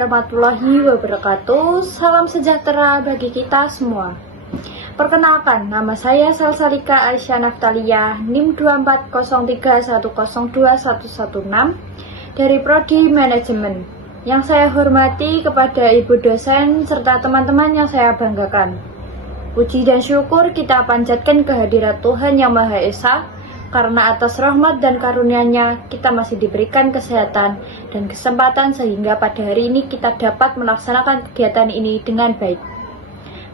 warahmatullahi wabarakatuh. Salam sejahtera bagi kita semua. Perkenalkan, nama saya Salsalika Aisyah Naftalia, NIM 24031021116 dari Prodi Manajemen. Yang saya hormati kepada Ibu dosen serta teman-teman yang saya banggakan. Puji dan syukur kita panjatkan kehadirat Tuhan Yang Maha Esa, karena atas rahmat dan karunia-Nya kita masih diberikan kesehatan dan kesempatan sehingga pada hari ini kita dapat melaksanakan kegiatan ini dengan baik.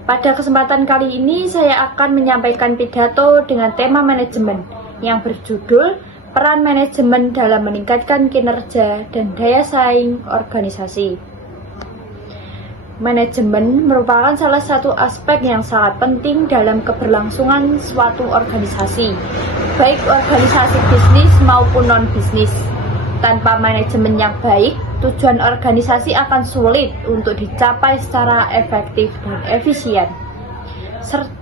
Pada kesempatan kali ini saya akan menyampaikan pidato dengan tema manajemen yang berjudul Peran Manajemen dalam Meningkatkan Kinerja dan Daya Saing Organisasi. Manajemen merupakan salah satu aspek yang sangat penting dalam keberlangsungan suatu organisasi, baik organisasi bisnis maupun non-bisnis. Tanpa manajemen yang baik, tujuan organisasi akan sulit untuk dicapai secara efektif dan efisien.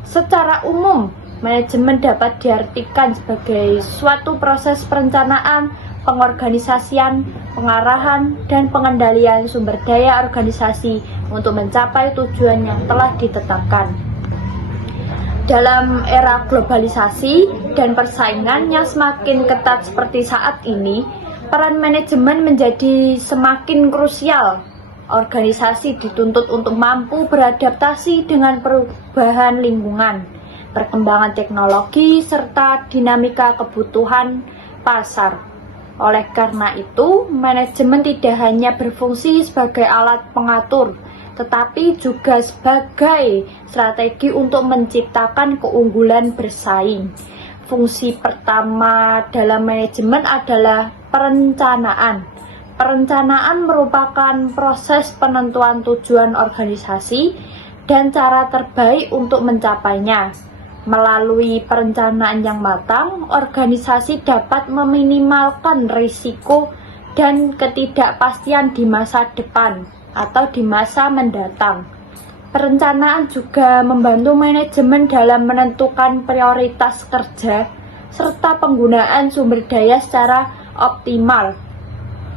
Secara umum, manajemen dapat diartikan sebagai suatu proses perencanaan, pengorganisasian, pengarahan, dan pengendalian sumber daya organisasi untuk mencapai tujuan yang telah ditetapkan. Dalam era globalisasi dan persaingan yang semakin ketat seperti saat ini, peran manajemen menjadi semakin krusial. Organisasi dituntut untuk mampu beradaptasi dengan perubahan lingkungan, perkembangan teknologi, serta dinamika kebutuhan pasar. Oleh karena itu, manajemen tidak hanya berfungsi sebagai alat pengatur, tetapi juga sebagai strategi untuk menciptakan keunggulan bersaing. Fungsi pertama dalam manajemen adalah perencanaan. Perencanaan merupakan proses penentuan tujuan organisasi dan cara terbaik untuk mencapainya. Melalui perencanaan yang matang, organisasi dapat meminimalkan risiko dan ketidakpastian di masa depan atau di masa mendatang. Perencanaan juga membantu manajemen dalam menentukan prioritas kerja serta penggunaan sumber daya secara optimal.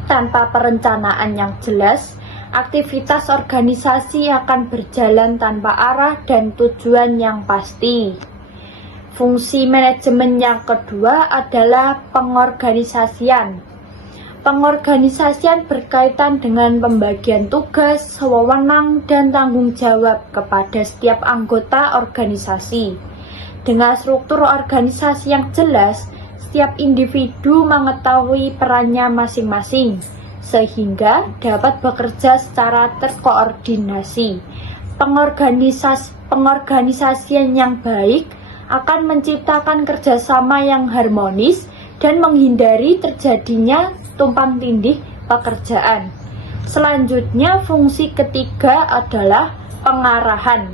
Tanpa perencanaan yang jelas, aktivitas organisasi akan berjalan tanpa arah dan tujuan yang pasti. Fungsi manajemen yang kedua adalah pengorganisasian. Pengorganisasian berkaitan dengan pembagian tugas, wewenang, dan tanggung jawab kepada setiap anggota organisasi. Dengan struktur organisasi yang jelas, setiap individu mengetahui perannya masing-masing, sehingga dapat bekerja secara terkoordinasi. Pengorganisasian yang baik akan menciptakan kerjasama yang harmonis dan menghindari terjadinya tumpang tindih pekerjaan. Selanjutnya, fungsi ketiga adalah pengarahan.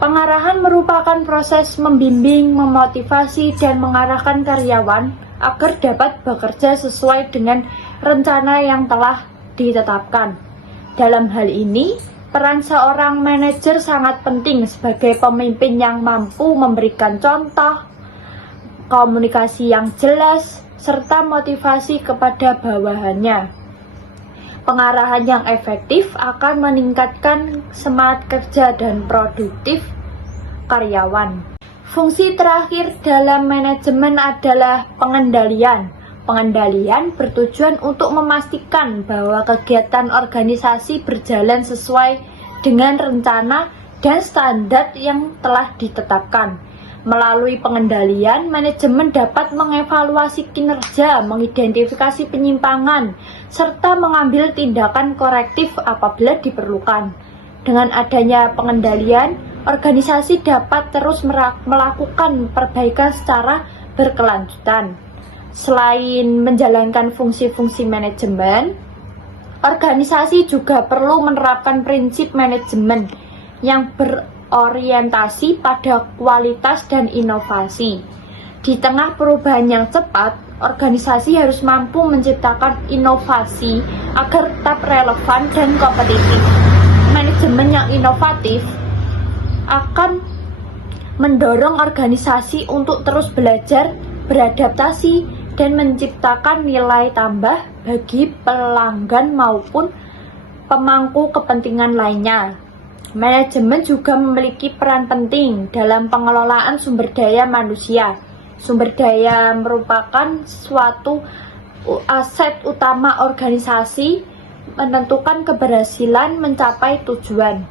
Pengarahan merupakan proses membimbing, memotivasi, dan mengarahkan karyawan agar dapat bekerja sesuai dengan rencana yang telah ditetapkan. Dalam hal ini, peran seorang manajer sangat penting sebagai pemimpin yang mampu memberikan contoh, komunikasi yang jelas, serta motivasi kepada bawahannya. Pengarahan yang efektif akan meningkatkan semangat kerja dan produktif karyawan. Fungsi terakhir dalam manajemen adalah pengendalian. Pengendalian bertujuan untuk memastikan bahwa kegiatan organisasi berjalan sesuai dengan rencana dan standar yang telah ditetapkan. Melalui pengendalian, manajemen dapat mengevaluasi kinerja, mengidentifikasi penyimpangan, serta mengambil tindakan korektif apabila diperlukan. Dengan adanya pengendalian, organisasi dapat terus melakukan perbaikan secara berkelanjutan. Selain menjalankan fungsi-fungsi manajemen, organisasi juga perlu menerapkan prinsip manajemen yang berorientasi pada kualitas dan inovasi. Di tengah perubahan yang cepat, organisasi harus mampu menciptakan inovasi agar tetap relevan dan kompetitif. Manajemen yang inovatif akan mendorong organisasi untuk terus belajar, beradaptasi, dan menciptakan nilai tambah bagi pelanggan maupun pemangku kepentingan lainnya. Manajemen juga memiliki peran penting dalam pengelolaan sumber daya manusia. Sumber daya merupakan suatu aset utama organisasi, menentukan keberhasilan mencapai tujuan.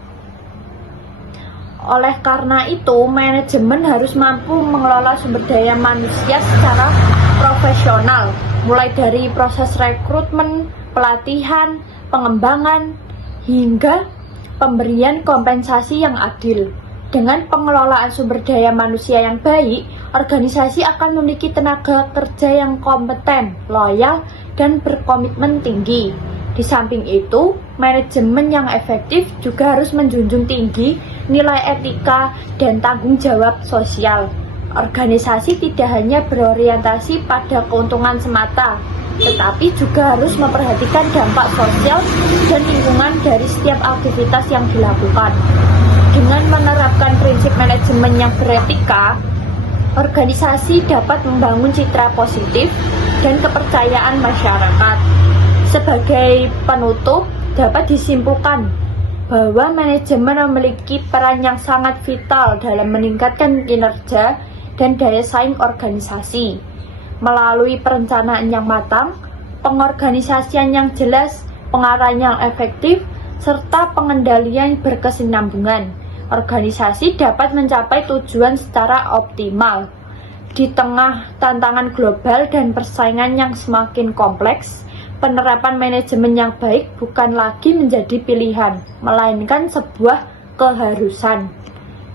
Oleh karena itu, manajemen harus mampu mengelola sumber daya manusia secara profesional, mulai dari proses rekrutmen, pelatihan, pengembangan, hingga pemberian kompensasi yang adil. Dengan pengelolaan sumber daya manusia yang baik, organisasi akan memiliki tenaga kerja yang kompeten, loyal, dan berkomitmen tinggi. Di samping itu, manajemen yang efektif juga harus menjunjung tinggi nilai etika dan tanggung jawab sosial. Organisasi tidak hanya berorientasi pada keuntungan semata, tetapi juga harus memperhatikan dampak sosial dan lingkungan dari setiap aktivitas yang dilakukan. Dengan menerapkan prinsip manajemen yang beretika, organisasi dapat membangun citra positif dan kepercayaan masyarakat. Sebagai penutup, dapat disimpulkan bahwa manajemen memiliki peran yang sangat vital dalam meningkatkan kinerja dan daya saing organisasi. Melalui perencanaan yang matang, pengorganisasian yang jelas, pengarahan yang efektif, serta pengendalian berkesinambungan, organisasi dapat mencapai tujuan secara optimal. Di tengah tantangan global dan persaingan yang semakin kompleks, penerapan manajemen yang baik bukan lagi menjadi pilihan, melainkan sebuah keharusan.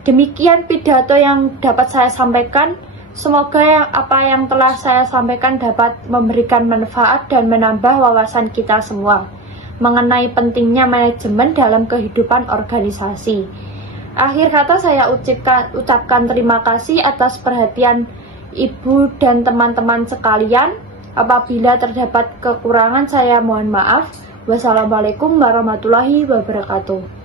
Demikian pidato yang dapat saya sampaikan. Semoga apa yang telah saya sampaikan dapat memberikan manfaat dan menambah wawasan kita semua mengenai pentingnya manajemen dalam kehidupan organisasi. Akhir kata saya ucapkan terima kasih atas perhatian Ibu dan teman-teman sekalian. Apabila terdapat kekurangan, saya mohon maaf. Wassalamualaikum warahmatullahi wabarakatuh.